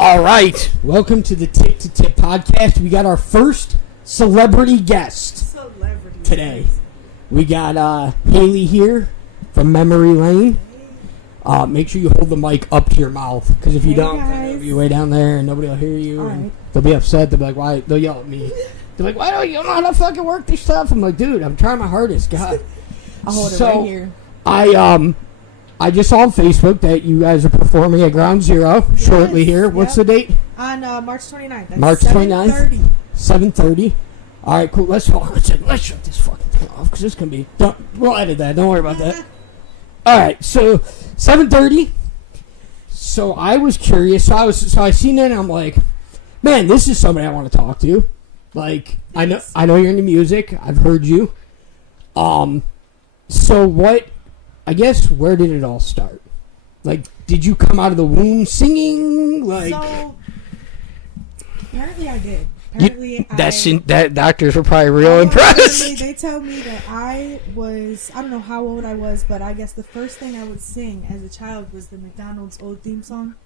All right, welcome to the Tip to Tip podcast. We got our first celebrity guest today. We got Haille here from Memory Lane. Make sure you hold the mic up to your mouth, because if you don't, it'll be way down there and nobody will hear you. And they'll be upset. They'll be like, "Why?" They'll yell at me. They're like, "Why don't you know how to fucking work this stuff?" I'm like, "Dude, I'm trying my hardest, God." I'll hold it right here. I just saw on Facebook that you guys are performing at Ground Zero shortly here. What's the date? On March 29th. That's March 29th? 7:30. 7:30. All right, cool. Let's shut this fucking thing off, because this can be... We'll edit that. Don't worry about that. All right, so 7:30. So I was curious. So I seen it, and I'm like, man, this is somebody I want to talk to. Like, I know you're into music. I've heard you. So what... I guess, where did it all start? Like, did you come out of the womb singing? Like, so, apparently I did. Apparently that doctors were probably real impressed. They tell me that I don't know how old I was, but I guess the first thing I would sing as a child was the McDonald's old theme song.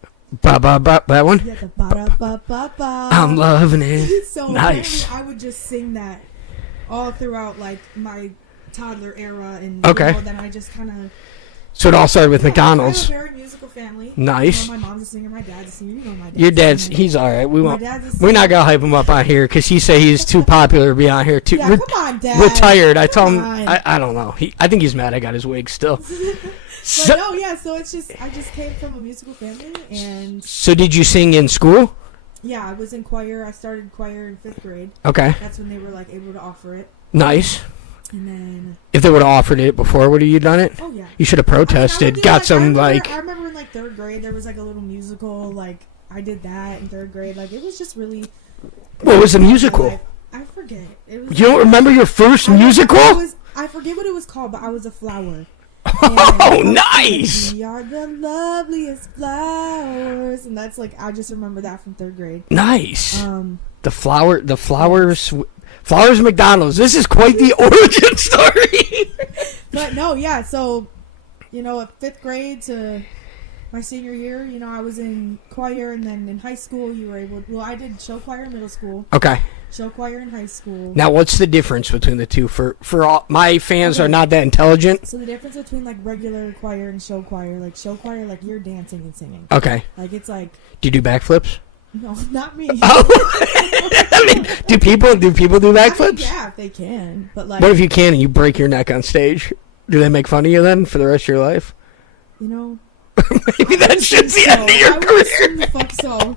Ba ba ba, that one? Yeah, the ba ba ba ba. I'm loving it. So nice. I would just sing that all throughout, like, my toddler era, and then I just kind of... So it all started with McDonald's. I have a very musical family. Nice. My mom's a singer, my dad's a singer. You know my dad. Your dad's... He's alright. We're not going to hype him up on here, because he say he's too popular to be on here. Come on, Dad. Retired. I told him... I don't know. I think he's mad I got his wig still. So it's just... I just came from a musical family, and... So did you sing in school? Yeah, I was in choir. I started choir in 5th grade. Okay. That's when they were, like, able to offer it. Nice. And then... If they would have offered it before, would have you done it? Oh, yeah. You should have protested. I remember in, like, 3rd grade, there was, like, a little musical. Like, I did that in 3rd grade. Like, it was just really... What was the musical? I forget. It was, you don't remember your first musical? I forget what it was called, but I was a flower. Oh, nice! We are the loveliest flowers. And that's, like, I just remember that from 3rd grade. Nice. The flowers... Flowers McDonald's. This is quite the origin story. But no, yeah. So, at 5th grade to my senior year, I was in choir, and then in high school, you were able. Well, I did show choir in middle school. Okay. Show choir in high school. Now, what's the difference between the two? For all my fans are not that intelligent. So the difference between, like, regular choir and show choir, like you're dancing and singing. Okay. Like, it's like. Do you do backflips? No, not me. Oh. I mean, do people do backflips? Yeah, if they can. But, like, what if you can and you break your neck on stage? Do they make fun of you then for the rest of your life? Maybe that should be the end of your career. The fuck so.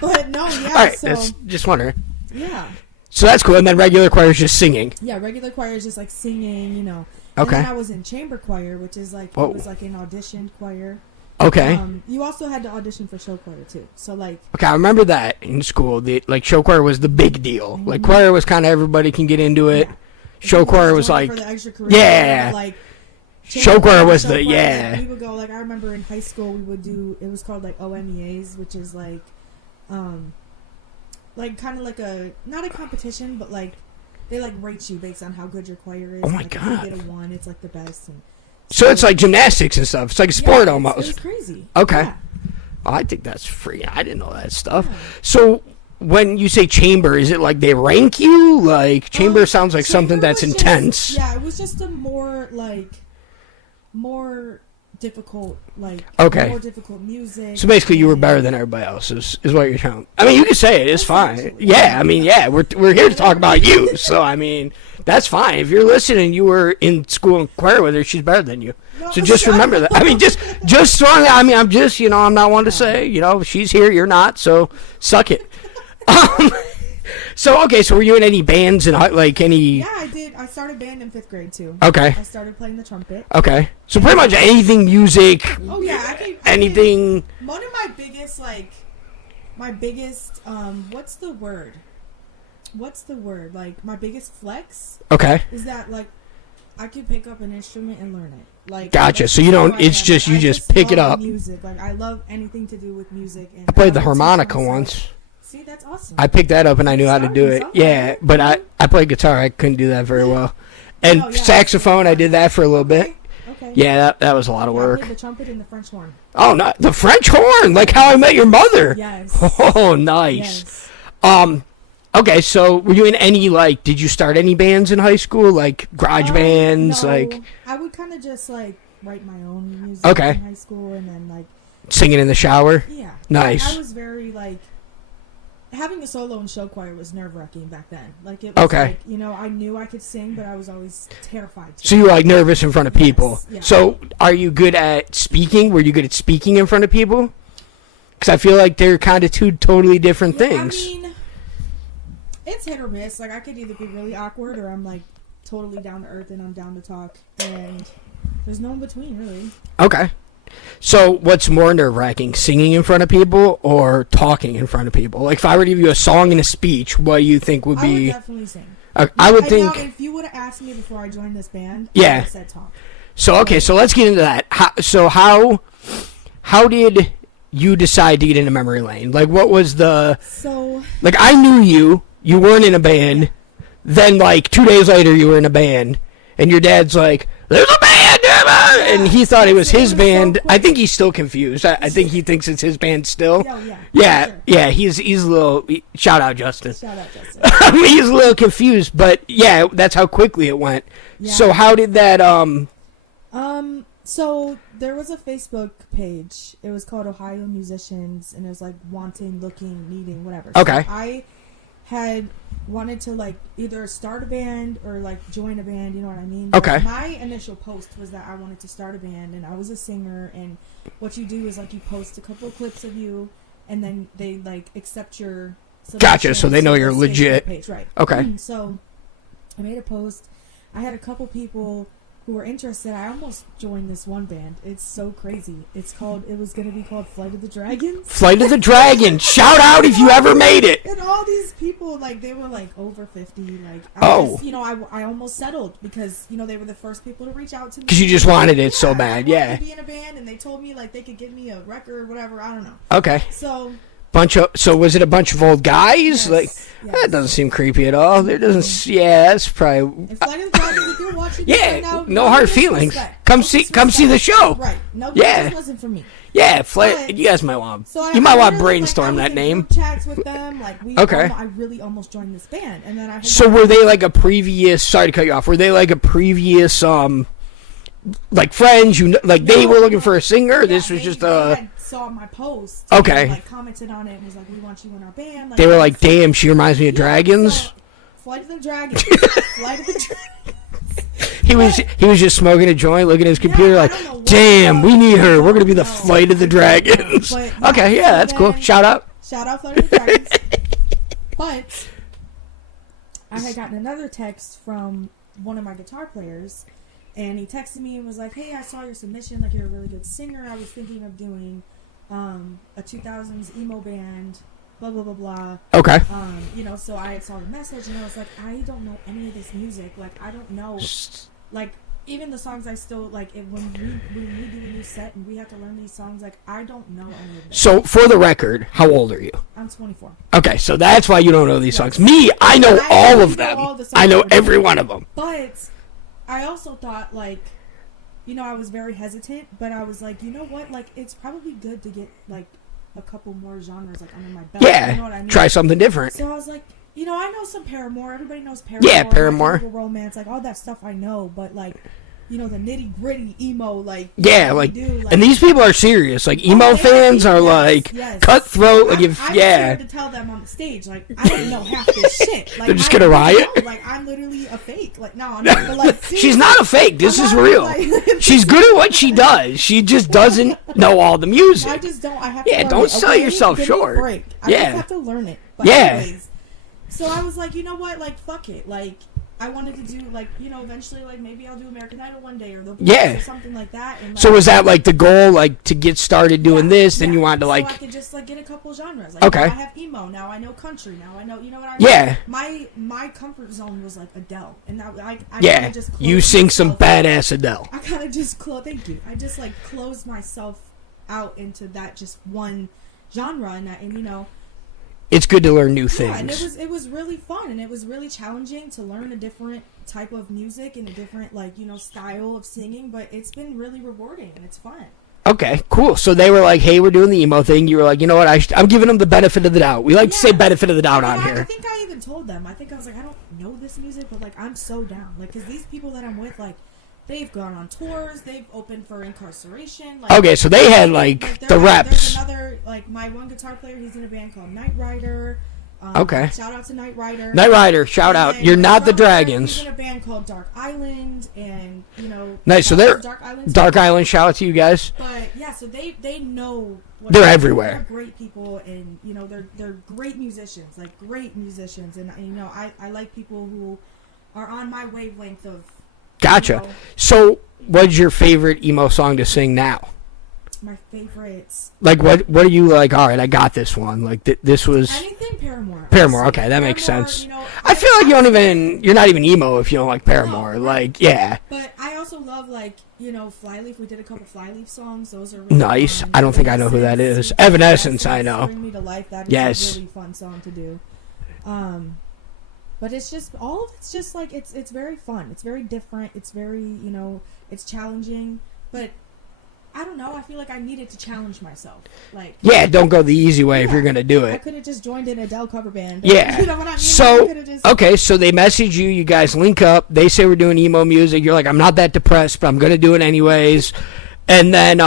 But no, yeah. All right, so, just wondering. Yeah. So that's cool. And then regular choir is just singing. Yeah, regular choir is just, like, singing. Okay. And then I was in chamber choir, which is like it was like an auditioned choir. Okay. You also had to audition for show choir too. So, like. Okay, I remember that in school. Show choir was the big deal. Mm-hmm. Like, choir was kind of everybody can get into it. Yeah. Show choir was like. For the extracurricular, yeah. Like. Show choir was the choir, yeah. Like, we would go, like, I remember in high school we would do. It was called, like, OMEAs, which is like kind of like not a competition, but, like, they, like, rate you based on how good your choir is. Oh my like, God. If you get a 1, it's, like, the best. And so it's like gymnastics and stuff. It's like a sport almost. It's crazy. Okay. Yeah. Oh, I think that's free. I didn't know that stuff. Yeah. So when you say chamber, is it like they rank you? Like, chamber sounds like something that's intense. Yeah, it was just a more difficult, like, more difficult music. So basically, you were better than everybody else, is what you're telling. I mean, you can say it. It's fine. Yeah, I mean, yeah, we're here to talk about you. So, I mean, that's fine. If you're listening, you were in school and choir with her, she's better than you. No, so just remember that. I mean, just strong. I mean, I'm just, I'm not one to say, she's here, you're not, so suck it. So, okay, so were you in any bands and, like, any... Yeah, I did. I started band in 5th grade, too. Okay. I started playing the trumpet. Okay. So pretty much anything music... Oh, yeah. Anything... One of my biggest, what's the word? Like, my biggest flex... Okay. Is that, like, I could pick up an instrument and learn it. Like, gotcha. So you don't... It's just... You just pick it up. Music. Like, I love anything to do with music. And I played the harmonica once. See, that's awesome. I picked that up and I knew how to do it. Yeah, but I played guitar. I couldn't do that very well. And saxophone, I did that for a little bit. okay. Yeah, that was a lot of I work. played the trumpet and the French horn. Oh, not the French horn, like How I Met Your Mother. Yes. Oh, nice. Yes. Okay, so were you in any, like, did you start any bands in high school, like garage bands, no. like? I would kind of just like write my own music Okay. in high school, and then like Singing in the shower. yeah, Nice. I was very like having a solo and show choir was nerve-wracking back then. Like it was Okay. like, you know, I knew I could sing, but I was always terrified to. So you were like nervous in front of people. Yes, yeah. So are you good at speaking? Were you good at speaking in front of people? Because I feel like they're kind of two totally different things. I mean, it's hit or miss. Like I could either be really awkward or I'm like totally down to earth and I'm down to talk, and there's no in between really. Okay. So what's more nerve-wracking, singing in front of people or talking in front of people? Like if I were to give you a song and a speech, what do you think would be? I would definitely sing. I would think. Now, if you would have asked me before I joined this band, Yeah. I would have said talk. So okay, so let's get into that. How did you decide to get into Memory Lane? Like what was the? So like I knew you. You weren't in a band. Then like 2 days later, you were in a band, and your dad's like, "There's a band," and he thought it was his band. I think he's still confused. I think he thinks it's his band still. Yeah. Yeah. He's a little. Shout out Justin. Shout out Justin. I mean, he's a little confused, but yeah, that's how quickly it went. Yeah. So how did that? So there was a Facebook page. It was called Ohio Musicians, and it was like wanting, looking, needing, whatever. Okay. So I had wanted to like either start a band or like join a band, you know what I mean? Okay. But my initial post was that I wanted to start a band, and I was a singer, and what you do is like you post a couple of clips of you, and then they like accept your Gotcha, so they know you're Facebook legit. page, right. Okay. So I made a post. I had a couple people who were interested. I almost joined this one band. It's so crazy. It was going to be called Flight of the Dragons. Flight of the Dragon. Shout out if you ever made it. And all these people, like, they were, like, over 50. Like, I almost settled because, you know, they were the first people to reach out to me. Because you just wanted it so bad, I yeah. wanted to be in a band, and they told me, like, they could give me a record or whatever. I don't know. Okay. So was it a bunch of old guys? Yes, like, that doesn't seem creepy at all. There doesn't. Yeah, that's probably. If Flight of the Dragons, if you're watching yeah, right now, no hard feelings. Come see the show. Right. No, yeah. this wasn't for me. Yeah, you guys might want. So you might want to literally, brainstorm like, that name. Group chats with them, like I really almost joined this band, and then I. So were they like a previous? Sorry to cut you off. Were they like a previous like friends? They were looking for a singer. Yeah, this was just They had saw my post. Okay. And, like commented on it and was like, "We want you in our band." Like, they were like, "Damn, she reminds me of dragons." So, Flight of the Dragons. Flight of the Dragons. He was just smoking a joint, looking at his computer, like, "Damn, we need her. We're gonna be the Flight of the Dragons." Okay, yeah, that's cool. Shout out Flight of the Dragons. But I had gotten another text from one of my guitar players, and he texted me and was like, "Hey, I saw your submission. Like, you're a really good singer. I was thinking of doing a 2000s emo band. Blah blah blah blah." Okay. So I saw the message and I was like, I don't know any of this music. Like, I don't know. Like, even the songs I still like. When we do a new set and we have to learn these songs, like, I don't know any of them. So, for the record, how old are you? I'm 24. Okay, so that's why you don't know these songs. Me, I know all of them. I know every one of them. But I also thought, like, I was very hesitant, but I was like, you know what? Like, it's probably good to get, like, a couple more genres, like, under my belt. Yeah, you know what I mean? try something different. So I was like, I know some Paramore. Everybody knows Paramore. Yeah, Paramore. Romance, like, all that stuff I know, but, like, the nitty gritty emo, like, yeah, like, and these people are serious. Like, emo fans are like cutthroat. Like, I'm scared to tell them on the stage, like, I don't know half this shit. Like, they're just gonna riot. Like, I'm literally a fake. Like, no, I'm not. But, like, she's not a fake. This is real. She's good at what she does. She just doesn't know all the music. I just don't. I have to. Yeah, don't sell yourself short. I just have to learn it. But anyways, so I was like, you know what? Like, fuck it. Like, I wanted to do, like, eventually, like, maybe I'll do American Idol one day or the or something like that. And, like, so was that, like, the goal, like, to get started doing this? Then you wanted to, like... So I could just, like, get a couple genres. Like, okay. Now I have emo. Now I know country. Now I know, you know what I mean? Yeah. My comfort zone was, like, Adele. And that, I yeah, just you sing some badass Adele. I kind of just thank you. I just, like, closed myself out into that just one genre. And it's good to learn new things. Yeah, and it was really fun, and it was really challenging to learn a different type of music and a different style of singing. But it's been really rewarding and it's fun. Okay, cool. So they were like, "Hey, we're doing the emo thing." You were like, "You know what? I'm giving them the benefit of the doubt." We like to say benefit of the doubt on here. I think I even told them. I think I was like, "I don't know this music, but like, I'm so down." Like, because these people that I'm with, like, they've gone on tours. They've opened for Incarceration. Like, okay, so they had like the reps. There's another my one guitar player. He's in a band called Night Rider. Okay. Shout out to Night Rider. Night Rider, shout out. You're not the Dragons. He's in a band called Dark Island, and nice. So they're Dark Island. Shout out to you guys. But yeah, so they know. They're everywhere. They're great people, and they're great musicians, like great musicians, and I like people who are on my wavelength of. Gotcha. So, what's your favorite emo song to sing now? My favorites. Like, what are you like? All right, I got this one. Like, this was anything Paramore. Paramore. Okay, that makes sense. I feel like you're not even emo if you don't like Paramore. No, like, yeah. But I also love Flyleaf. We did a couple Flyleaf songs. Those are really nice. fun. I don't think I know who that is. Evanescence, I know. Bring Me to Life. That is a really fun song to do. But it's just all of it's just like it's very fun. It's very different. It's very it's challenging. But I don't know. I feel like I needed to challenge myself. Like don't go the easy way if you're gonna do it. I could have just joined an Adele cover band. Yeah. You know what I mean? So okay, so they message you. You guys link up. They say we're doing emo music. You're like, I'm not that depressed, but I'm gonna do it anyways. And then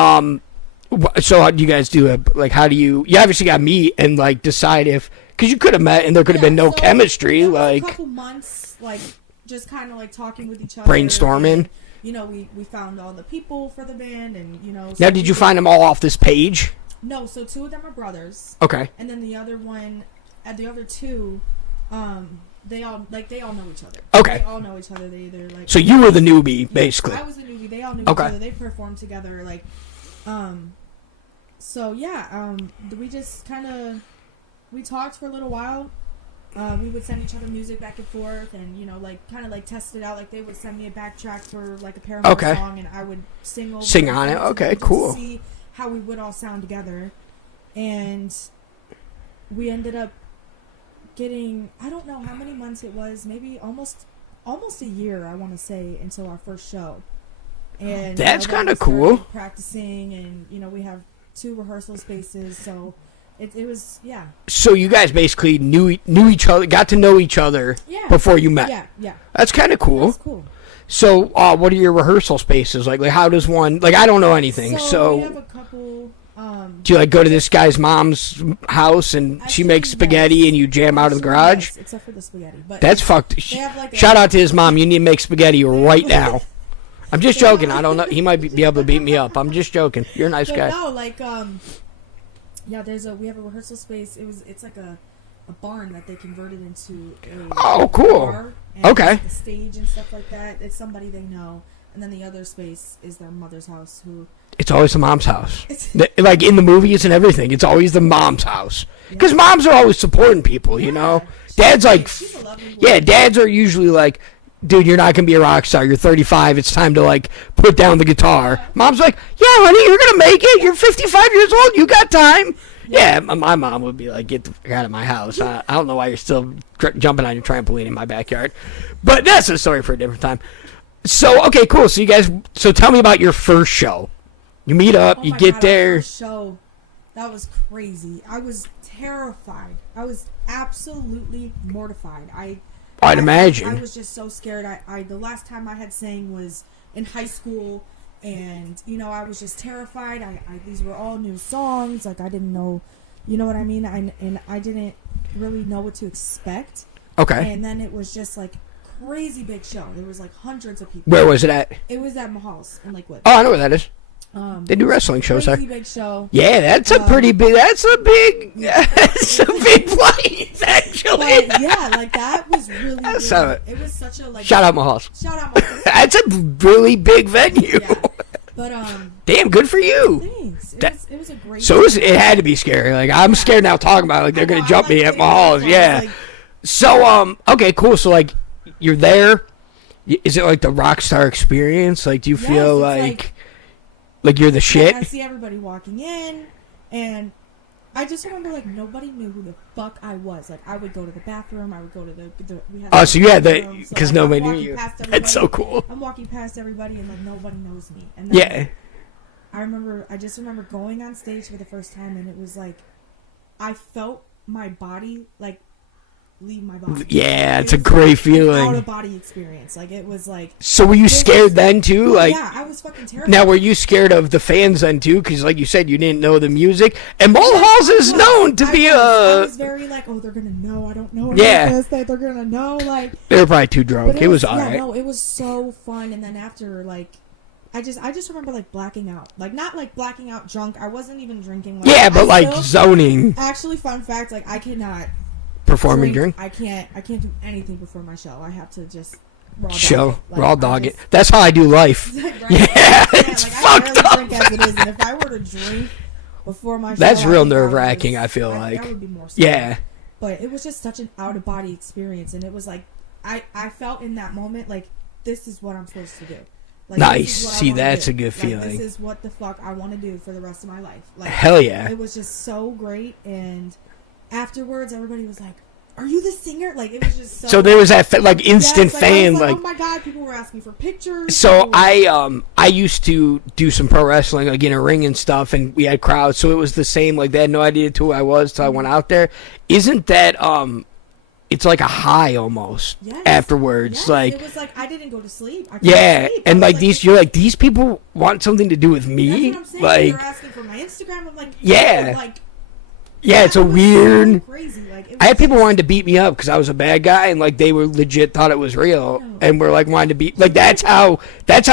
so how do you guys do it? Like, how do you obviously got to meet and like decide if because you could have met and there could have been no chemistry. Like a couple months, like just kind of like talking with each other, brainstorming. And, we found all the people for the band, and now, did you find them all off this page? No, so 2 of them are brothers. Okay. And then the other two, they all know each other. Okay. They all know each other. They either like. So you were the newbie, basically. I was the newbie. They all knew each other. They performed together, like, So yeah, we just we talked for a little while. We would send each other music back and forth, and test it out. Like they would send me a backtrack for like a Paramore song, and I would sing on it. Okay, cool. To see how we would all sound together, and we ended up getting, I don't know how many months it was, maybe almost a year, I want to say, until our first show. And that's kind of cool. Practicing, and we have 2 rehearsal spaces, so. It was, yeah. So you guys basically knew each other, got to know each other before you met. Yeah. That's kind of cool. That's cool. So, what are your rehearsal spaces like? Like, how does one? Like, I don't know anything. So we have a couple. Do you go to this guy's mom's house and she makes spaghetti and you jam out in the garage? Yes, except for the spaghetti. But that's fucked. Shout out to his mom. You need to make spaghetti right now. I'm just joking. I don't know. He might be able to beat me up. I'm just joking. You're a nice guy. No, yeah, we have a rehearsal space. It's like a barn that they converted into a cool. bar, and okay. Like a stage and stuff like that. It's somebody they know. And then the other space is their mother's house. It's always the mom's house. Like in the movies and everything, it's always the mom's house. Because moms are always supporting people, Dads dads are usually like, dude, you're not going to be a rock star. You're 35. It's time to, like, put down the guitar. Mom's like, yeah, honey, you're going to make it. You're 55 years old. You got time. Yeah, my mom would be like, get the fuck out of my house. I don't know why you're still jumping on your trampoline in my backyard. But that's a story for a different time. So, okay, cool. So tell me about your first show. You meet up. You get there. Our first show, that was crazy. I was terrified. I was absolutely mortified. I'd imagine. I was just so scared. The last time I had sang was in high school, and I was just terrified. These were all new songs. Like I didn't know, you know what I mean. And I didn't really know what to expect. Okay. And then it was just like crazy big show. There was like hundreds of people. Where was it at? It was at Mahal's in Lakewood. Oh, I know where that is. They do wrestling shows there. Big show. Yeah, that's a pretty big. That's a big place, actually. But yeah, like that was really. It was such a Shout out Mahal's. Shout out Mahal's. That's a really big venue. Yeah. But damn, good for you. Thanks. It was a great. So it had to be scary. Like I'm scared now talking about it. Like they're gonna jump me at Mahal's. Yeah. Like, so okay, cool. So like you're there. Is it like the rock star experience? Like do you feel like you're the shit? I see everybody walking in, and I just remember, like, nobody knew who the fuck I was. Like, I would go to the bathroom. I would go to the we had. Oh, so you had bathroom, the because so, like, nobody knew you. That's so cool. I'm walking past everybody, and like nobody knows me. And then, I just remember going on stage for the first time, and it was like, I felt my body like leave my body. Yeah, it's a great feeling. Out of body experience. Like, it was like. So were you scared then too? Like, yeah, I was fucking terrified. Now, were you scared of the fans then too? Because, like you said, you didn't know the music, and Mulhauls is known to be I was very like, oh, they're gonna know. I don't know. This, that they're gonna know. Like, they were probably too drunk. It was alright. No, it was so fun. And then after, like, I just remember like blacking out. Like, not like blacking out drunk. I wasn't even drinking. Like, yeah, but like zoning. Actually, fun fact, like, I cannot perform and drink. I can't do anything before my show. I have to just raw dog it. That's how I do life. Right? Yeah, it's fucked up. Drink as it is, and if I were to drink before my show, that's real nerve wracking. I feel like that would be more scary. Yeah, but it was just such an out of body experience, and it was like I felt in that moment like, this is what I'm supposed to do. Like, nice. See, that's a good feeling. Like, this is what the fuck I want to do for the rest of my life. Like, hell yeah. It was just so great, and afterwards, everybody was like, "Are you the singer?" Like, it was just so. So there was that like instant fan. Like, oh my god, people were asking for pictures. So I used to do some pro wrestling, like in a ring and stuff, and we had crowds. So it was the same. Like, they had no idea who I was till I went out there. Isn't that it's like a high almost afterwards. Yes, like, it was like I didn't go to sleep. Sleep. And like these, you're like, these people want something to do with me. That's what I'm saying. Like, they're asking for my Instagram. I'm like, like, it's a weird. So crazy. Like, I had people wanting to beat me up because I was a bad guy, and like they were legit thought it was real, and were like wanting to beat. Like, that's how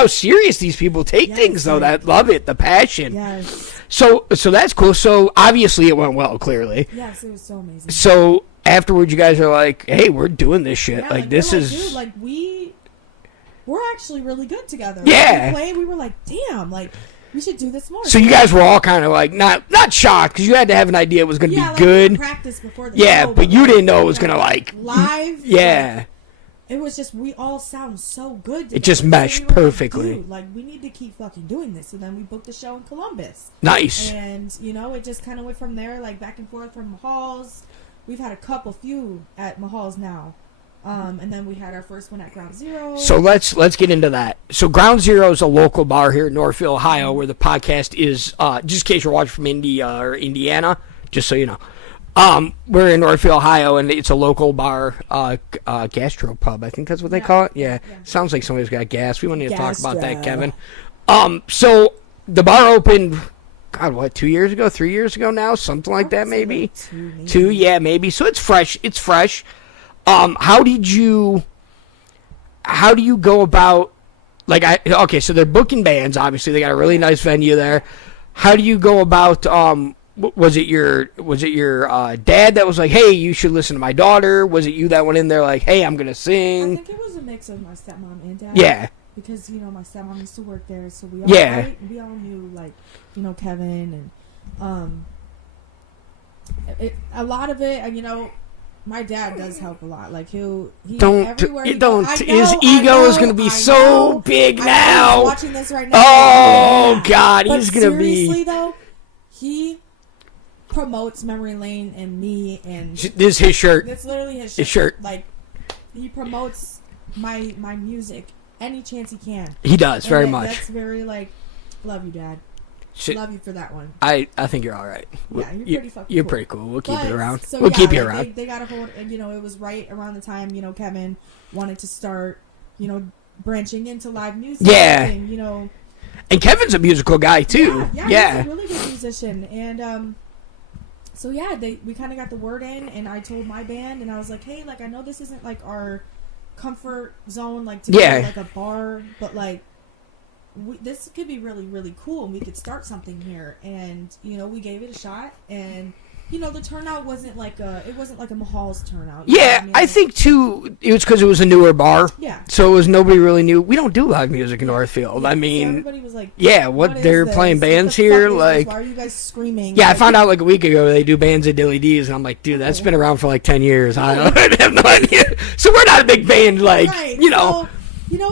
serious these people take things, though. That love it, the passion. Yes. So that's cool. So obviously it went well. Clearly. Yes, it was so amazing. So afterwards, you guys are like, "Hey, we're doing this shit. Yeah, like, this is dude, like, we're actually really good together." Yeah. Like, we were like, "Damn, like, we should do this more." So you guys were all kind of like not shocked, because you had to have an idea it was going to be like, good. We practiced before the show, but you didn't know it was going to like live. Yeah. Like, it was just, we all sound so good together. It just meshed perfectly. Like, we need to keep fucking doing this. So then we booked a show in Columbus. Nice. And, you know, it just kind of went from there, like, back and forth from Mahall's. We've had a few at Mahall's now. And then we had our first one at Ground Zero. So let's get into that. So Ground Zero is a local bar here in Northfield, Ohio, where the podcast is, just in case you're watching from India or Indiana, just so you know. We're in Northfield, Ohio, and it's a local bar, gastro pub. I think that's what they call it. Yeah. Sounds like somebody's got gas. We wanted to talk about that, Kevin. So the bar opened, God, what, 2 years ago, 3 years ago now, something like that, maybe. Two, yeah, maybe. So it's fresh. It's fresh. How do you go about, like, okay, so they're booking bands, obviously. They got a really nice venue there. How do you go about, was it your dad that was like, hey, you should listen to my daughter? Was it you that went in there like, hey, I'm going to sing? I think it was a mix of my stepmom and dad. Yeah. Because, you know, my stepmom used to work there, so we all knew, like, you know, Kevin, and a lot it, you know, my dad does help a lot. Like, his ego is going to be so big now. He's watching this right now. Oh, God, he's going to be. Seriously, though, he promotes Memory Lane and me, and this is his shirt. It's literally his shirt. Like, he promotes my music any chance he can. He does, very much. That's very, like, love you, Dad. Love you for that one. I think you're all right. Yeah, you're pretty fucking You're cool. pretty cool. We'll keep it around. So we'll keep you around. They got a hold, you know, it was right around the time, you know, Kevin wanted to start, you know, branching into live music. Yeah. And, you know. And Kevin's a musical guy, too. Yeah. He's a really good musician. And, so yeah, we kind of got the word in, and I told my band, and I was like, hey, like, I know this isn't, like, our comfort zone, like, to be like a bar, but, like, this could be really, really cool, and we could start something here. And, you know, we gave it a shot, and, you know, the turnout wasn't like a Mahall's turnout. Yeah, I think, too, it was because it was a newer bar. Yeah. So it was, nobody really knew. We don't do live music in Northfield. Yeah, I mean, so everybody was like, what they're playing bands here? Like, why are you guys screaming? Yeah, I found out like a week ago they do bands at Dilly D's, and I'm like, dude, that's been around for like 10 years. I have no idea. So we're not a big band, like, you know. So, you know,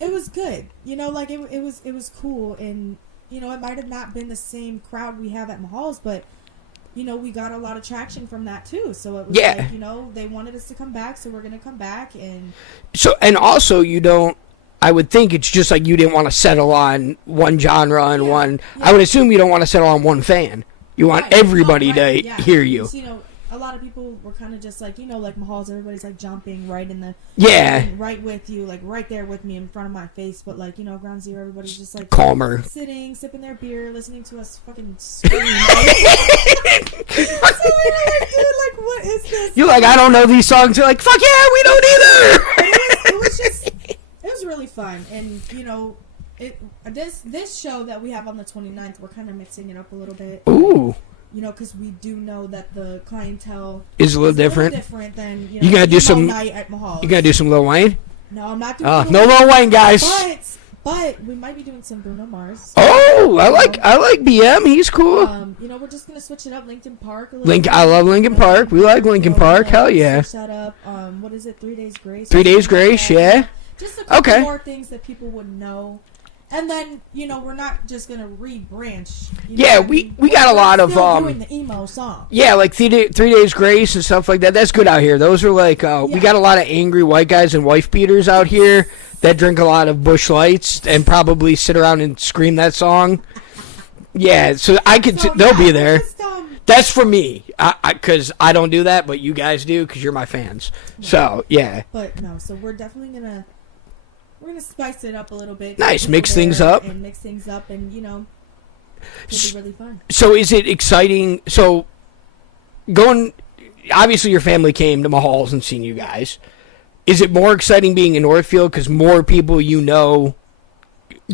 it was good. You know, like, it was cool, and, you know, it might have not been the same crowd we have at Mahall's, but we got a lot of traction from that too. So it was like, they wanted us to come back, so we're going to come back. And also you don't, I would think it's just like you didn't want to settle on one genre and one, I would assume you don't want to settle on one fan. You want everybody to hear you. A lot of people were kind of just like, like Mahal's, everybody's like jumping right in the, right with you, like right there with me in front of my face. But like, Ground Zero, everybody's just like calmer, sitting, sipping their beer, listening to us fucking scream. So we were like, dude, like, what is this? You're like, I don't know these songs. You're like, fuck yeah, we don't either. It was really fun. And, this show that we have on the 29th, we're kind of mixing it up a little bit. Ooh. Because we do know that the clientele is a little different than you gotta do some night at Mahal's. You gotta do some Lil Wayne. No, I'm not doing. No Lil Wayne, guys. But we might be doing some Bruno Mars. Oh, I like BM. He's cool. We're just gonna switch it up. Linkin Park. I love Linkin Park. We like Linkin Park. Hell yeah. Switch that up. What is it? 3 Days Grace. 3 Days Grace. Yeah. Just a couple more things that people would know. And then, we're not just going to rebranch. We got a lot of doing the emo song. Yeah, like 3 Days Grace and stuff like that. That's good out here. Those are like we got a lot of angry white guys and wife beaters out here that drink a lot of Busch Lights and probably sit around and scream that song. Yeah, so they'll be there. That's for me, because I don't do that, but you guys do because you're my fans. Yeah. So yeah. But no, so we're definitely gonna spice it up a little bit. Nice, mix things up, and it'll be really fun. So is it exciting? So obviously your family came to Mahal's and seen you guys. Is it more exciting being in Northfield because more people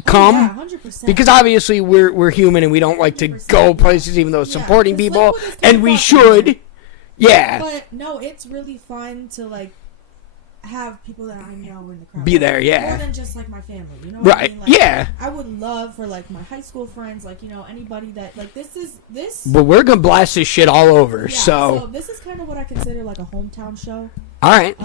come? Yeah, 100%. Because obviously we're human and we don't like to go places even though it's supporting people, and we should. Yeah. But no, it's really fun to like have people that I know in the crowd be there, more than just like my family, what I mean? Like, yeah, I would love for like my high school friends, like anybody that like this. But we're gonna blast this shit all over. So this is kind of what I consider like a hometown show. All right.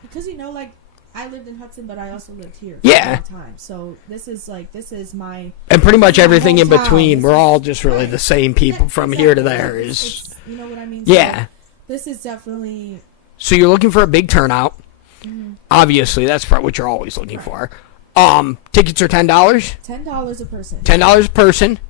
Because like I lived in Hudson, but I also lived here for a long time. So this is my and pretty much everything in between. We're all just really the same people from here to there. Is you know what I mean? Yeah. So this is definitely. So you're looking for a big turnout. Mm-hmm. Obviously, that's what you're always looking for. Tickets are $10. $10 a person. $10 a person.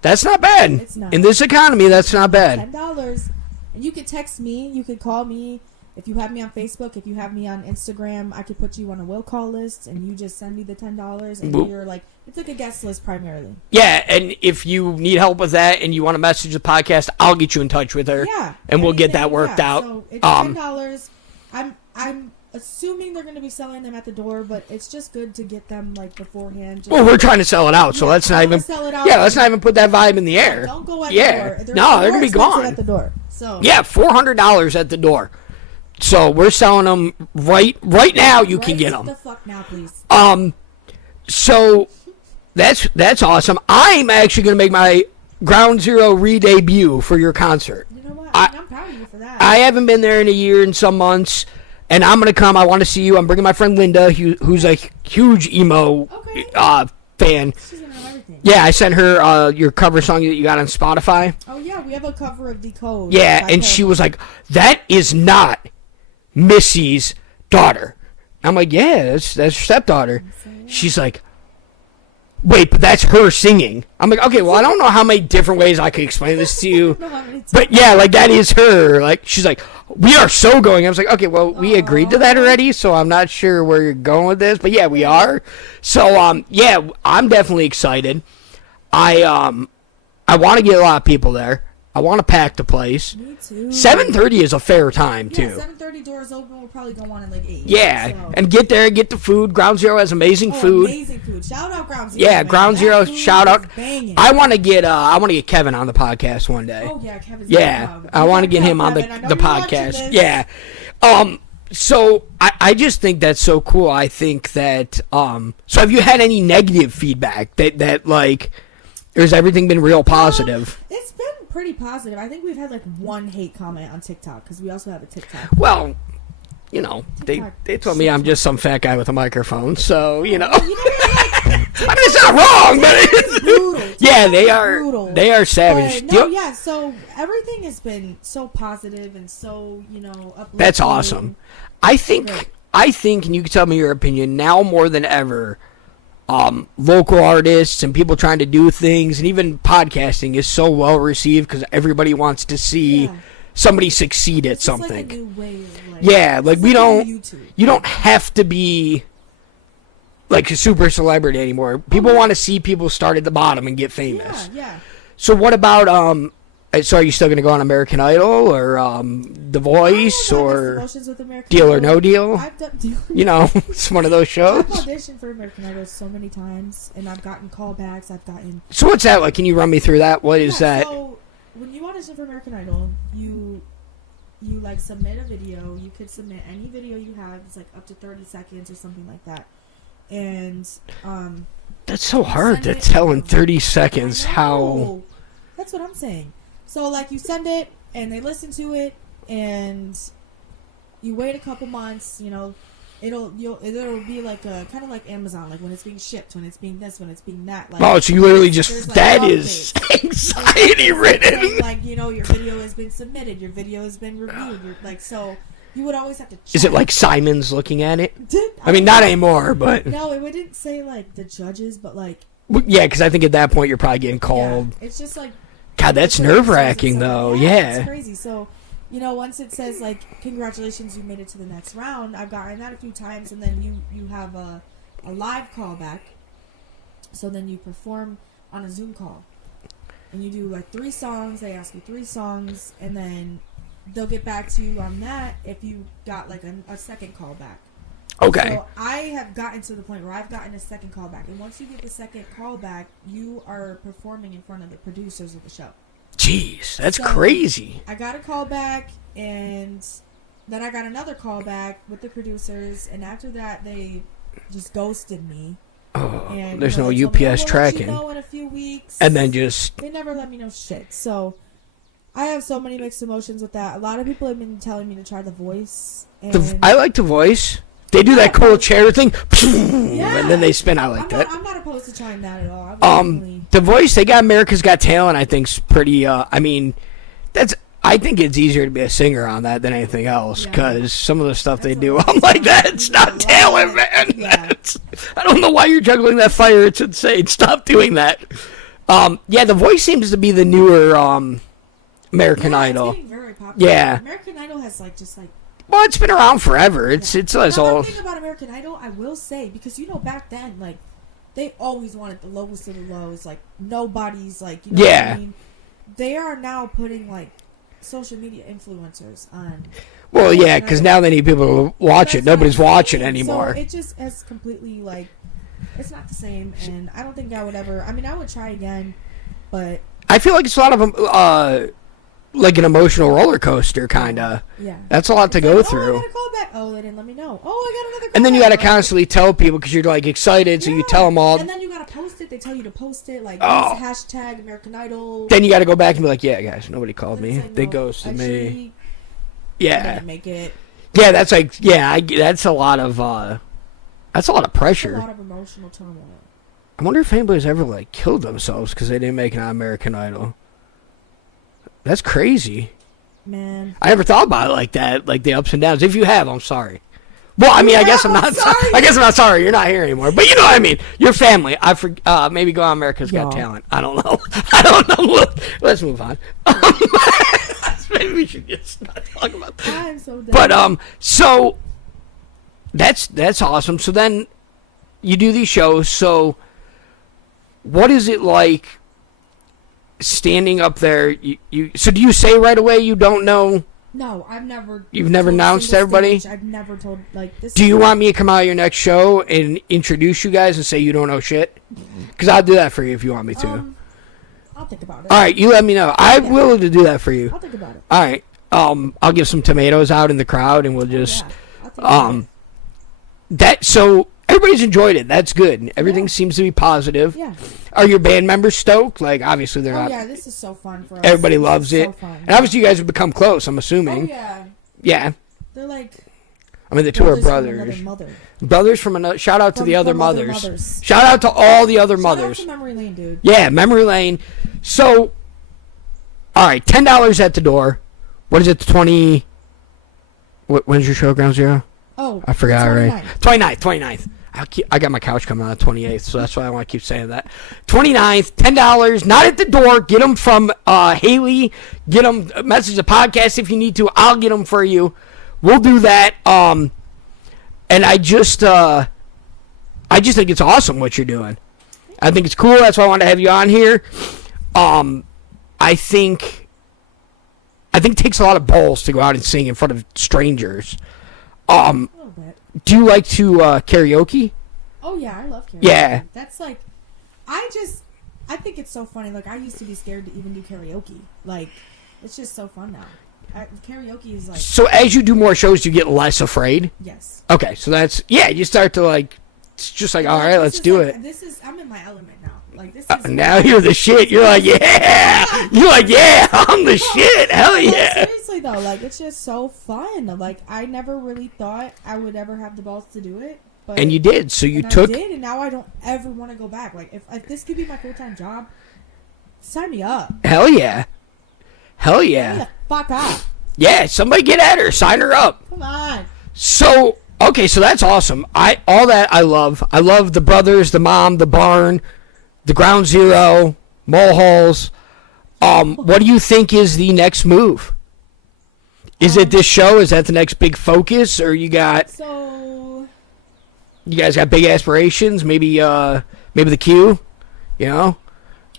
That's not bad. It's not. In this economy, that's not bad. $10. And you could text me. You could call me. If you have me on Facebook, if you have me on Instagram, I could put you on a will call list, and you just send me the $10, and you're like, it's like a guest list primarily. Yeah, and if you need help with that and you want to message the podcast, I'll get you in touch with her. Yeah, and we'll get that worked out. So it's $10. I'm assuming they're going to be selling them at the door, but it's just good to get them like beforehand. Well, we're trying to sell it out, so let's not even. Let's not even put that vibe in the air. Don't go at the door. No, they're going to be gone at the door. So $400 at the door. So we're selling them right now. You can get them. The fuck now, please. So that's awesome. I'm actually going to make my Ground Zero re-debut for your concert. You know what? I'm proud of you for that. I haven't been there in a year and some months, and I'm going to come. I want to see you. I'm bringing my friend Linda, who's a huge emo fan. She's going to know everything. Yeah, I sent her your cover song that you got on Spotify. Oh, yeah. We have a cover of Decode. Yeah, and she was like, that is not Missy's daughter. I'm like, yeah, that's her stepdaughter. She's like, wait, but that's her singing. I'm like, okay, well, I don't know how many different ways I could explain this to you. But yeah, like that is her. Like, she's like, we are so going. I was like, okay, well, we agreed to that already, so I'm not sure where you're going with this. But yeah, we are. So yeah, I'm definitely excited. I want to get a lot of people there. I want to pack the place. Me too. 7:30 is a fair time, too. Yeah, 7:30 doors open. We'll probably go on at like 8. Yeah, so. And get there, get the food. Ground Zero has amazing food. Amazing food. Shout out Ground Zero. Yeah, man. Ground Zero, shout out. Banging. I want to get Kevin on the podcast one day. Oh, yeah, Kevin's I want to get him on the podcast. Yeah. So I just think that's so cool. I think that so have you had any negative feedback that like, or has everything been real positive? It's been pretty positive. I think we've had like one hate comment on TikTok because we also have a TikTok. Well, they told me I'm just some fat guy with a microphone, so You know what? I mean, it's not wrong, but it's brutal. Yeah, they brutal. are savage. But no, yeah. So everything has been so positive and so uplifting. That's awesome. I think, and you can tell me your opinion now more than ever. Local artists and people trying to do things, and even podcasting is so well received because everybody wants to see somebody succeed at something. Like a new way of, you don't have to be like a super celebrity anymore. People want to see people start at the bottom and get famous. Yeah. So what about so are you still going to go on American Idol or The Voice or Deal or No Deal? I've done it's one of those shows. I've auditioned for American Idol so many times, and I've gotten callbacks. So what's that like? Can you run me through that? What is that? So when you audition for American Idol, you like submit a video. You could submit any video you have. It's like up to 30 seconds or something like that. And that's so hard to tell in 30 seconds how. That's what I'm saying. So, like, you send it, and they listen to it, and you wait a couple months. It'll be like kind of like Amazon, like when it's being shipped, when it's being this, when it's being that. Like, so you literally just that is anxiety ridden. Like, your video has been submitted, your video has been reviewed. So you would always have to check. Is it like Simon's looking at it? I mean, not anymore, but no, it wouldn't say like the judges, but like because I think at that point you're probably getting called. Yeah, it's just like. God, that's nerve-wracking, though. Yeah. It's crazy. So, once it says, like, congratulations, you made it to the next round, I've gotten that a few times, and then you have a live callback. So then you perform on a Zoom call. And you do, like, 3 songs. They ask you 3 songs, and then they'll get back to you on that if you got, like, a second callback. Okay. So I have gotten to the point where I've gotten a second callback, and once you get the second callback, you are performing in front of the producers of the show. Jeez, that's crazy. I got a callback, and then I got another callback with the producers, and after that, they just ghosted me. Oh, and, there's no UPS tracking. Let you know in a few weeks, and then they never let me know shit. So I have so many mixed emotions with that. A lot of people have been telling me to try The Voice. And I like The Voice. They do that cool chair thing, and then they spin. I like that. I'm not opposed to trying that at all. The Voice, they got America's Got Talent. I think's pretty. I mean, I think it's easier to be a singer on that than anything else because some of the stuff they do, I'm like, that's not talent, man. Yeah. I don't know why you're juggling that fire. It's insane. Stop doing that. The Voice seems to be the newer American Idol. It's getting very popular. Yeah. American Idol has just Well, it's been around forever. It's as old. One thing about American Idol, I will say, because back then, like, they always wanted the lowest of the lows. Like, nobody's like, what I mean? They are now putting like social media influencers on. Well, yeah, because now they need people to watch it. Nobody's watching anymore. So it just has completely like, it's not the same, and I don't think I would ever. I mean, I would try again, but I feel like it's a lot of them. Like an emotional roller coaster, kind of. Yeah. That's a lot to go through. I got a call back. Oh, they didn't let me know. Oh, I got another call And then you got to back. constantly tell people because you're, like, excited, so you tell them all. And then you got to post it. They tell you to post it. Like, hashtag American Idol. Then you got to go back and be like, yeah, guys, nobody called me. Like, They ghosted me. I didn't make it. Yeah, that's like, that's a lot of, pressure. A lot of emotional turmoil. I wonder if anybody's ever, like, killed themselves because they didn't make an American Idol. That's crazy. Man, I never thought about it like that, like the ups and downs. If you have, I'm sorry. Well, I mean, I guess I'm not sorry. I guess I'm not sorry. You're not here anymore. But you know what I mean. Your family. Maybe go on America's Got Talent. I don't know. Look, let's move on. Maybe we should just not talk about that. I'm so done. But so that's awesome. So then you do these shows. So what is it like? Standing up there, so do you say right away you don't know? No, I've never. You've never announced to everybody? I've never told, like, this. Do you want me to come out of your next show and introduce you guys and say you don't know shit? Because I'll do that for you if you want me to. I'll think about it. All right, you let me know. I'm willing to do that for you. I'll think about it. All right. I'll give some tomatoes out in the crowd and we'll just. So everybody's enjoyed it. That's good. Everything seems to be positive. Yeah. Are your band members stoked? Like, obviously they're not. Yeah, this is so fun for us. Everybody loves it. So fun. And obviously you guys have become close, I'm assuming. Oh, yeah. Yeah. They're like. I mean, the two are brothers. Brothers from another. Shout out to the other mothers. Shout out to all the other mothers. Shout out to Memory Lane, dude. Yeah, Memory Lane. So, all right, $10 at the door. What is it? 20. When's your show, Ground Zero? Oh, I forgot already. 29th. I got my couch coming on the 28th, so that's why I want to keep saying that. 29th, $10, not at the door. Get them from Haille. Get them, message the podcast if you need to. I'll get them for you. We'll do that. And I just think it's awesome what you're doing. I think it's cool. That's why I wanted to have you on here. I think it takes a lot of balls to go out and sing in front of strangers. A little bit. Do you like to karaoke? Oh yeah, I love karaoke. Yeah. That's like, I think it's so funny. Like, I used to be scared to even do karaoke. Like, it's just so fun now. Karaoke is like. So as you do more shows, you get less afraid? Yes. Okay, so that's, yeah, you start to like, it's just like, all right, let's do it. I'm in my element now. Like, this is. Now you're the shit. You're like, yeah. You're like, yeah, I'm the shit. Hell yeah. Seriously though, like, it's just so fun. Like, I never really thought I would ever have the balls to do it. But, and you did. So you took. I did, and now I don't ever want to go back. Like, if this could be my full-time job, sign me up. Hell yeah. Hell yeah. Sign me the fuck up. Yeah, somebody get at her. Sign her up. Come on. So, okay, so that's awesome. All that I love. I love the brothers, the mom, the barn, the Ground Zero, Mulhalls. What do you think is the next move? Is it this show? Is that the next big focus? Or you guys got big aspirations? Maybe the Q, you know?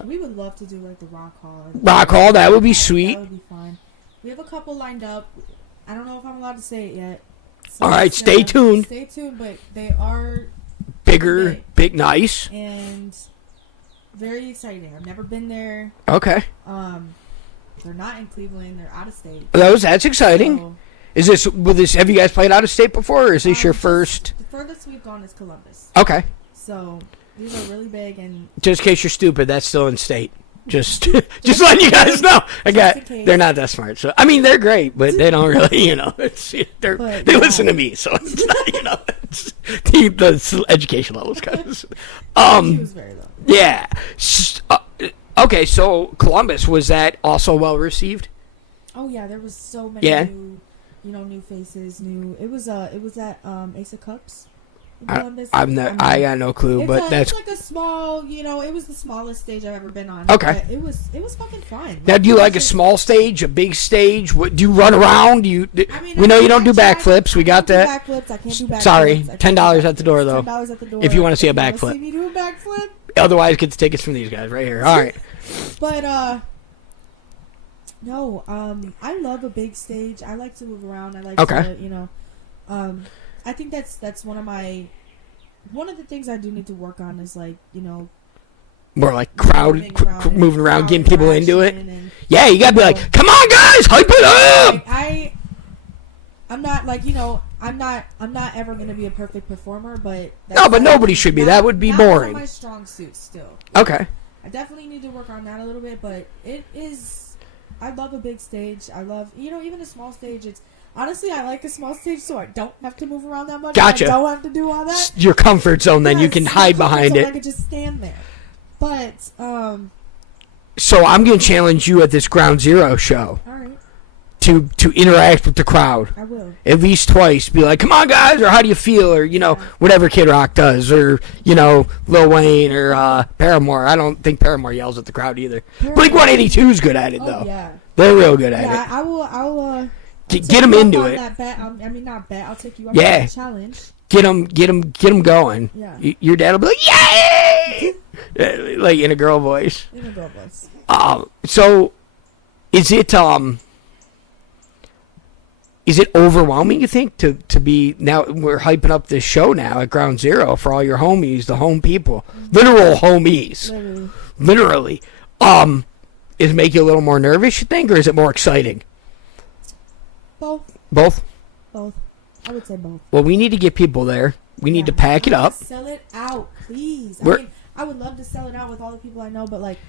We would love to do like the Rock Hall. Rock Hall, that would be sweet. That would be fun. We have a couple lined up. I don't know if I'm allowed to say it yet. So all right, stay tuned. Stay tuned, but they are bigger, big, nice, and very exciting. I've never been there. Okay. They're not in Cleveland. They're out of state. That's exciting. So, is this? Have you guys played out of state before, or is this your first? The furthest we've gone is Columbus. Okay. So these are really big, and just in case you're stupid, that's still in state. Just letting you guys know. They're not that smart. So I mean, they're great, but they don't really, you know. They listen to me, so it's not, you know. The education level's kind of. She was very low. Yeah. Okay, so Columbus, was that also well received? Oh yeah, there was so many new faces. It was at Ace of Cups. I got no clue, but it's like a small, it was the smallest stage I've ever been on. Okay. But it was fucking fun. Now, do you like a small stage, a big stage? What do you run around? We know you don't do backflips. We got that. Backflips. I can't do backflips. Sorry, $10 at the door though. $10 at the door. If you want to see a backflip. See me do a backflip? Otherwise, get the tickets from these guys right here. All right. But no, I love a big stage. I like to move around. I like to, I think that's one of the things I do need to work on is like, more like moving around, getting people into it. Yeah, you gotta be like, come on guys, hype it up. I'm not like, I'm not ever gonna be a perfect performer, but but nobody should be. That would be boring. Not my strong suit still. Okay. I definitely need to work on that a little bit, but it is. I love a big stage. I love, even a small stage. Honestly, I like a small stage so I don't have to move around that much. Gotcha. I don't have to do all that. Your comfort zone, then you can hide behind it. I could just stand there. But so I'm going to challenge you at this Ground Zero show. All right. To interact with the crowd. I will. At least twice. Be like, come on, guys, or how do you feel? Or, whatever Kid Rock does. Or, Lil Wayne or Paramore. I don't think Paramore yells at the crowd either. Blink-182 is good at it, though. Yeah. They're real good at it. Yeah, I'll get them into it. That bet. Not bet. I'll take you up on that challenge. Get them going. Yeah. Your dad will be like, yay! Like in a girl voice. In a girl voice. So, is it overwhelming, you think, to be, now we're hyping up this show now at Ground Zero for all your homies, the home people, literal homies, literally. Is it make you a little more nervous, you think, or is it more exciting? Both. I would say both. Well, we need to get people there. We need to pack it up. Sell it out, please. I would love to sell it out with all the people I know, but like,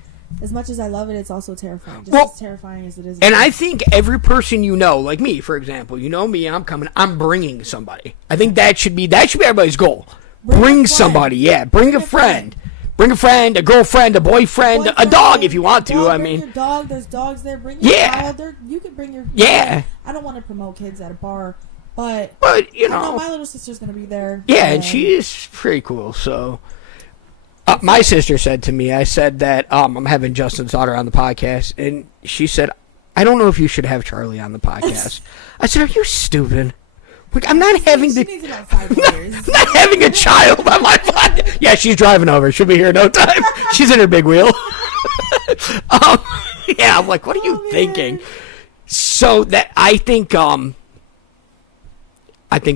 as much as I love it, it's also terrifying. Just as terrifying as it is. And I think every person you know, like me, for example, you know me, I'm bringing somebody. I think that should be everybody's goal. Bring somebody, yeah. Bring a friend. Bring a friend, a girlfriend, a boyfriend, a dog if you want to. I mean, your dog. There's dogs there. Bring your child. You can bring your. Yeah. I don't want to promote kids at a bar, but you know, my little sister's gonna be there. Yeah, and she's pretty cool. So, my sister said to me, I said that I'm having Justin's daughter on the podcast, and she said, I don't know if you should have Charlie on the podcast. I said, are you stupid? Like, I'm not having I'm not having a child on my podcast. Yeah, she's driving over. She'll be here in no time. She's in her big wheel. Yeah, I'm like, what are you thinking? So that I think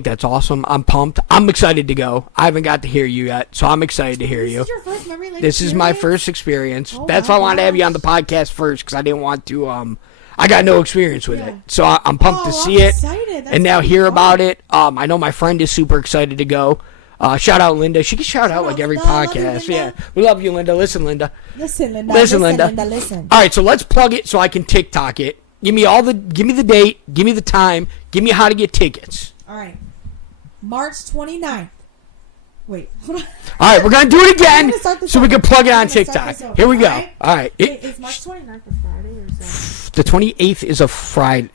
that's awesome. I'm pumped. I'm excited to go. I haven't got to hear you yet, so I'm excited to hear you. This is your first Memory Lane This is my first experience. That's why I wanted to have you on the podcast first, because I didn't want to. I got no experience with it, so I'm pumped to see it and now hear about it. I know my friend is super excited to go. Shout out Linda. She can shout out like every podcast. Yeah, we love you, Linda. Listen, Linda. Listen, Linda. Listen. All right, so let's plug it so I can TikTok it. Give me the date. Give me the time. Give me how to get tickets. All right, March 29th. Wait, hold on. All right, we're going to do it again so we can plug it on TikTok. Here we go. All right. Wait, is March 29th a Friday or Saturday? The 28th is a Friday.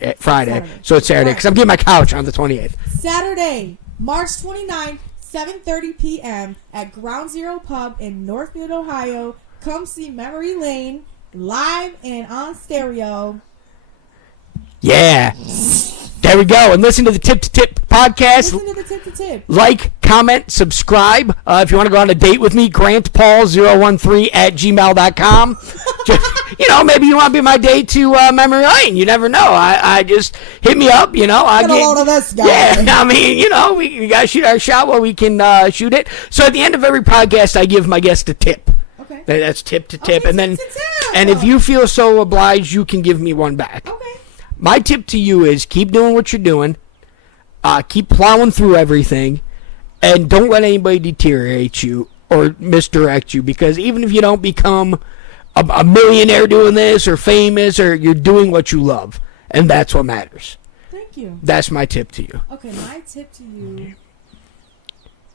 So it's Saturday because I'm getting my couch on the 28th. Saturday, March 29th, 7:30 p.m. at Ground Zero Pub in Northfield, Ohio. Come see Memory Lane live and on stereo. Yeah. There we go. And listen to the Tip to Tip podcast. Listen to the Tip to Tip. Like, comment, subscribe. If you want to go on a date with me, grantpaul013@gmail.com. Just, maybe you want to be my date to Memory Lane. You never know. I just hit me up. Get a load of this guy. Yeah, I mean, we got to shoot our shot while we can shoot it. So at the end of every podcast, I give my guest a tip. Okay. That's tip to tip. Okay, and then, tip to tip. And if you feel so obliged, you can give me one back. Okay. My tip to you is keep doing what you're doing. Keep plowing through everything. And don't let anybody deteriorate you or misdirect you. Because even if you don't become a millionaire doing this or famous, or you're doing what you love. And that's what matters. Thank you. That's my tip to you. Okay, my tip to you,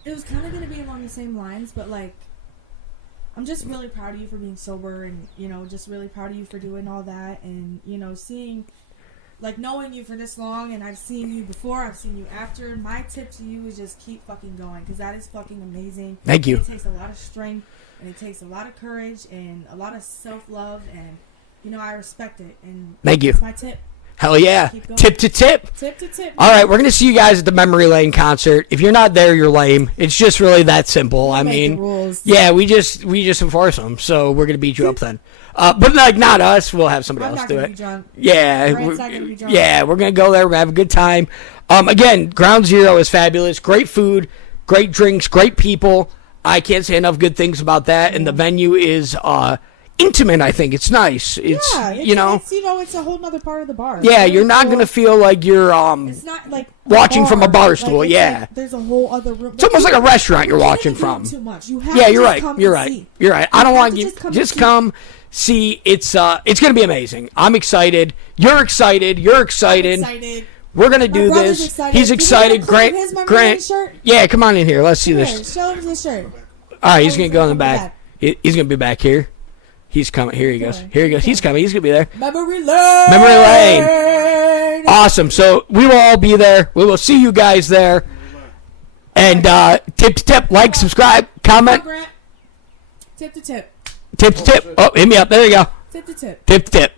it was kind of going to be along the same lines, but I'm just really proud of you for being sober and, just really proud of you for doing all that and, seeing... knowing you for this long, and I've seen you before, I've seen you after. My tip to you is just keep fucking going, because that is fucking amazing. Thank you. It takes a lot of strength, and it takes a lot of courage, and a lot of self-love, and, I respect it. And thank you. That's my tip. Hell yeah. Tip to tip. Tip to tip. All right, we're going to see you guys at the Memory Lane concert. If you're not there, you're lame. It's just really that simple. I mean, the rules. Yeah, we just enforce them, so we're going to beat you up then. But not us. We'll have somebody else do it. Drunk. Yeah, Grant's not gonna be drunk. Yeah, we're going to go there. We're going to have a good time. Again, Ground Zero is fabulous. Great food, great drinks, great people. I can't say enough good things about that. And the venue is intimate, I think. It's nice. It's, it's a whole nother part of the bar. Yeah, you're not going to feel like you're it's not like watching from a bar stool. Yeah. There's a whole other room. It's almost like a restaurant you're watching from. Too much. You have to you're right. Come you're and right. See. You're right. I don't want you just come see. It's going to be amazing. I'm excited. You're excited. You're excited. I'm excited. We're going to do this. Excited. He's excited. Grant. Shirt? Yeah, come on in here. Let's see this. Show him his shirt. All right, he's going to go in the back. He's going to be back here. He's coming. Here he goes. Here he goes. He's coming. He's going to be there. Memory Lane. Memory Lane. Awesome. So we will all be there. We will see you guys there. And tip to tip, like, subscribe, comment. Tip to tip. Tip to tip. Oh, hit me up. There you go. Tip to tip. Tip to tip.